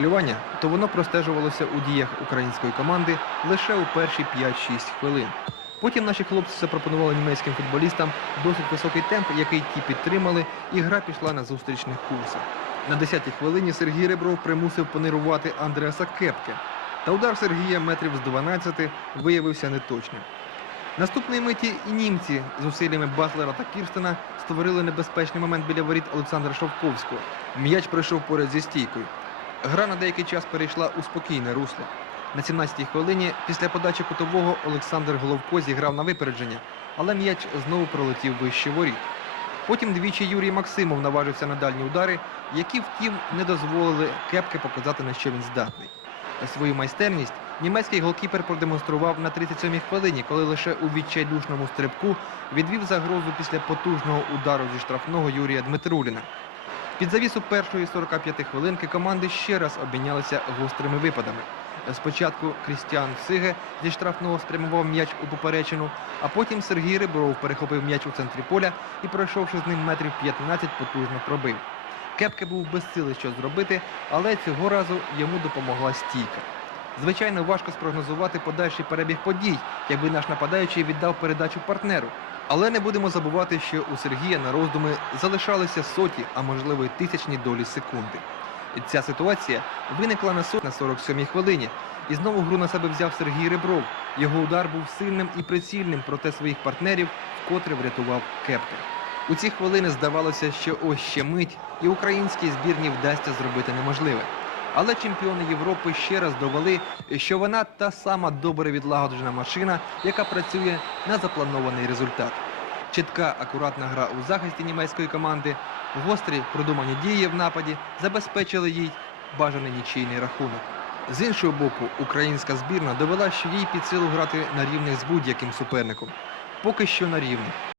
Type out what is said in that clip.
Хвилювання, то воно простежувалося у діях української команди лише у перші 5-6 хвилин. Потім наші хлопці запропонували німецьким футболістам досить високий темп, який ті підтримали, і гра пішла на зустрічних курсах. На 10-й хвилині Сергій Ребров примусив понерувати Андреаса Кепке. Та удар Сергія метрів з 12 виявився неточним. Наступної миті і німці з зусиллями Батлера та Кірстена створили небезпечний момент біля воріт Олександра Шовковського. М'яч пройшов поряд зі стійкою. Гра на деякий час перейшла у спокійне русло. На 17-й хвилині після подачі кутового Олександр Головко зіграв на випередження, але м'яч знову пролетів вище воріт. Потім двічі Юрій Максимов наважився на дальні удари, які, втім, не дозволили кепки показати, на що він здатний. Свою майстерність німецький голкіпер продемонстрував на 37-й хвилині, коли лише у відчайдушному стрибку відвів загрозу після потужного удару зі штрафного Юрія Дмитруліна. Під завісу першої 45 хвилинки команди ще раз обмінялися гострими випадами. Спочатку Крістіан Сиге зі штрафного спрямував м'яч у поперечину, а потім Сергій Рибров перехопив м'яч у центрі поля і, пройшовши з ним метрів 15, потужно пробив. Кепке був без сили що зробити, але цього разу йому допомогла стійка. Звичайно, важко спрогнозувати подальший перебіг подій, якби наш нападаючий віддав передачу партнеру. Але не будемо забувати, що у Сергія на роздуми залишалися соті, а можливо й тисячні долі секунди. І Ця ситуація виникла на сот- на 47-й хвилині. І знову гру на себе взяв Сергій Ребров. Його удар був сильним і прицільним, проте своїх партнерів вкотре врятував Кепка. У ці хвилини здавалося, що ось ще мить, і українській збірні вдасться зробити неможливе. Але чемпіони Європи ще раз довели, що вона та сама добре відлагоджена машина, яка працює на запланований результат. Чітка, акуратна гра у захисті німецької команди, гострі продумані дії в нападі забезпечили їй бажаний нічийний рахунок. З іншого боку, українська збірна довела, що їй під силу грати на рівних з будь-яким суперником. Поки що на рівних.